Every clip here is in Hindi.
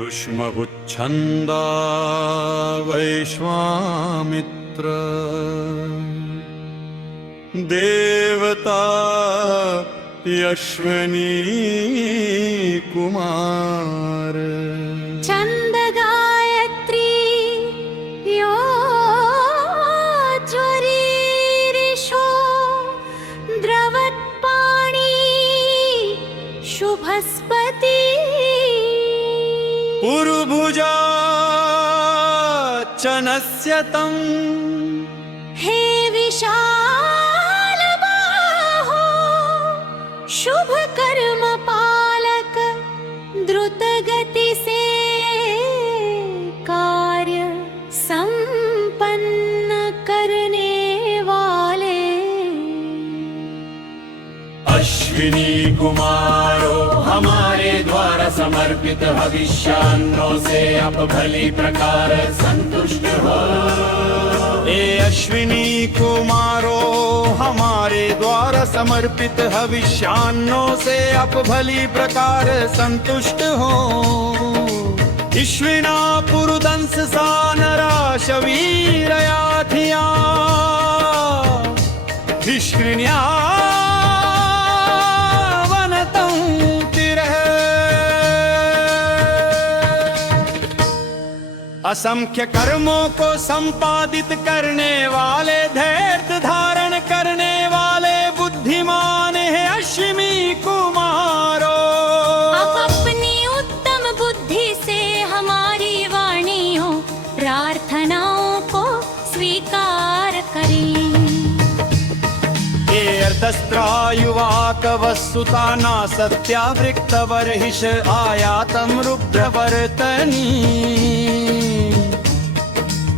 ऊष्मभुच्छन्दा वैश्वामित्र देवता अश्विनी कुमार छंद गायत्री यो ज्वरीरिषो द्रवत्पाणी शुभस्पति पुरुभुजा चनस्य तं हे विशाल बाहो शुभ कर्म पालक द्रुत गति से कार्य संपन्न करने वाले अश्विनी कुमारो हमारे द्वारा समर्पित हविष्यान्नों से आप भली प्रकार संतुष्ट हो। हे अश्विनी कुमारो हमारे द्वारा समर्पित हविष्यान्नों से आप भली प्रकार संतुष्ट हो। ईश्विना पुरुदंस सानरा शवीरया धिया ईश्विन्या असंख्य कर्मों को संपादित करने वाले धैर्य धारण करने वाले बुद्धिमान है अश्विनी कुमारो। आप अपनी उत्तम बुद्धि से हमारी वाणियों प्रार्थनाओं को स्वीकार करें। ये अर्धस्त्रायुवाक वस्तुता ना सत्यावृक्त वर्हिष आयातम रुद्रवर्तनी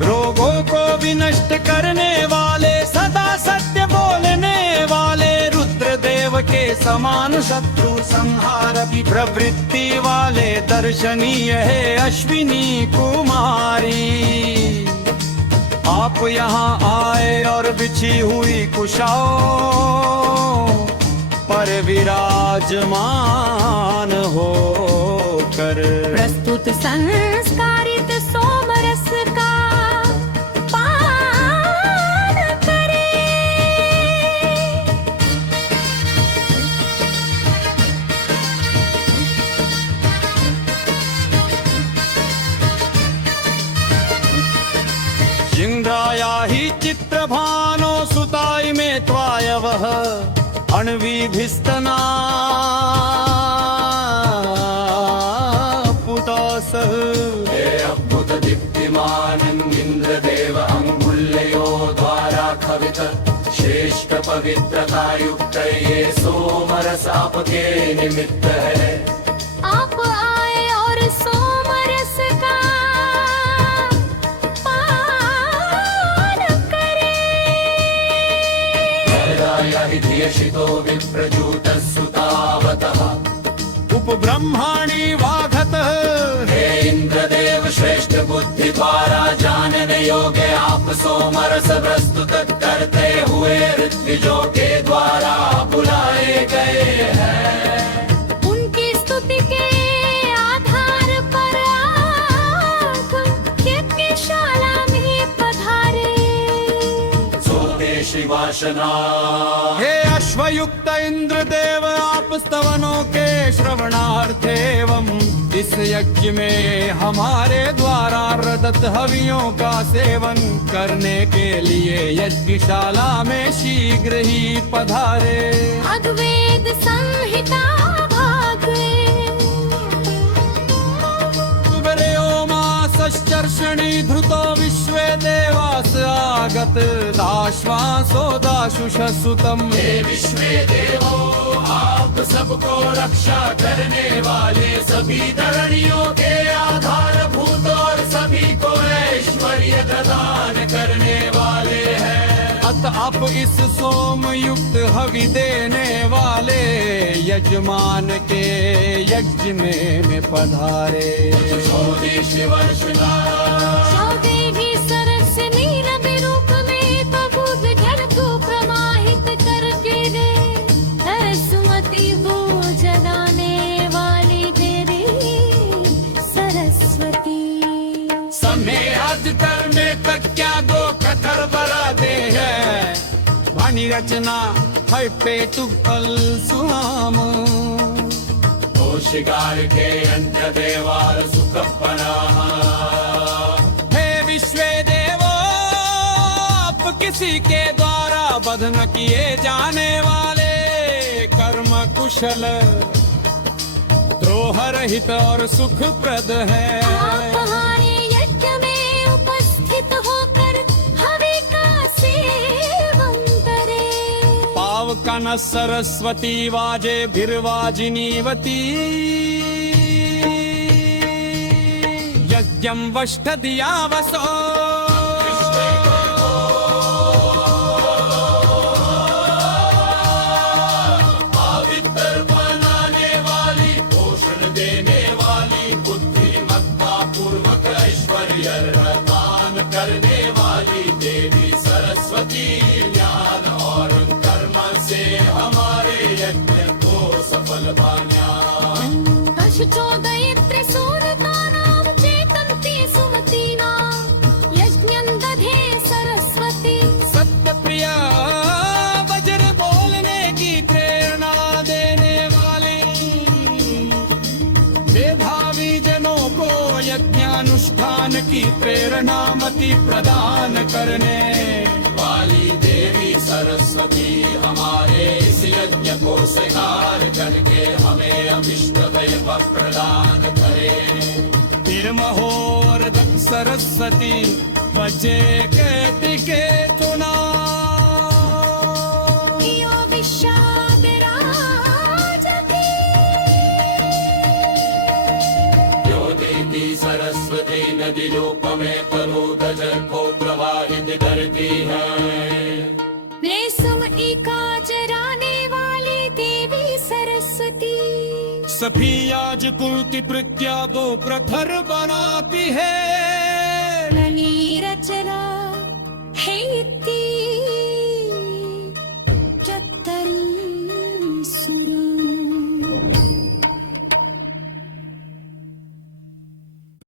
रोगों को विनष्ट करने वाले सदा सत्य बोलने वाले रुद्रदेव के समान शत्रु संहार की प्रवृत्ति वाले दर्शनीय है अश्विनी कुमारी। आप यहाँ आए और बिछी हुई कुशाओं पर विराजमान होकर प्रस्तुत संस्कारित सोमरस का पान करें। जिंद्राया ही चित्रभानो सुताई में त्वायवः अण्विभिस्तना पुतासः हे अद्भुत दीप्तिमानम् इन्द्रदेव अंगुल्यो द्वारा खवित श्रेष्ठ पवित्रता युक्त ये सोमरस आपके निमित्त है। आप आए और सोमरस का पान करें। धियशितो विप्रजूतः सुतावतः उपब्रह्माणि वाघतः हे इंद्रदेव श्रेष्ठ बुद्धि द्वारा जानने योग्य आप सोमरस प्रस्तुत करते हुए ऋत्विजों के द्वारा बुलाए गए हैं। उनकी स्तुति के आधार पर आप यज्ञशाला में पधारे। स्वदेशी वासना हे अश्वयुक्त इंद्रदेव आप स्तवनों के श्रवणार्थ एवं इस यज्ञ में हमारे द्वारा रदत हवियों का सेवन करने के लिए यज्ञशाला में शीघ्र ही पधारे। अद्वैत संहिता भाग शर्षणी धृतो विश्वे देवास आगत दाश्वासो दाशुष सुतम हे विश्वे देवो आप सबको रक्षा करने वाले सभी धरणियों के आधारभूत और सभी को ऐश्वर्य प्रदान करने वाले हैं। अत आप इस सोम युक्त हवि देने वाले यजमान के यज्ञ में पधारे। देवी सरस नीरव रूप में प्रबुद्ध जल को प्रमाहित करके दे सुमति वो जगाने वाली तेरी आज करने तक क्या दो प्रखर बरा दे है वाणी रचना है पेटु फल सुहाम शिकार के अंत्य देवार सुखपना हे विश्व देवो आप किसी के द्वारा बध न किए जाने वाले कर्म कुशल द्रोह रहित और सुखप्रद है आप हमारे यज्ञ में उपस्थित होकर हवि का सेवन करें। पावकन सरस्वती वाजे भिर्वाजिनीवती यज्ञं वष्ट दिया वसो पवित्र बनाने वाली पोषण देने वाली बुद्धिमत्ता पूर्वक ऐश्वर्य दान करने वाली देवी सरस्वती ज्ञान और कर्म से हमारे यज्ञ को सफल बना दशचोदयित्रि सूरतानां चेतन्ति सुमतीनां यज्ञं दधे सरस्वती। सत्य प्रिया वज्र बोलने की प्रेरणा देने वाली मेधावी जनों को यज्ञानुष्ठान की प्रेरणा मति प्रदान करने वाली देवी सरस्वती हमारे इस यज्ञ को स्वीकार करके हमें अभिष्ट दैव प्रदान करे। निर्महोर दत्त सरस्वती बजे कहती के तुना यो विषाद राजति जो देती सरस्वती नदी रूप में परोध जल को प्रवाहित करती है। रेशम ईका जराने वाली देवी सरस्वती सभी आज कुर्ति प्रत्या दो प्रखर बनाती है ननी रचना है इति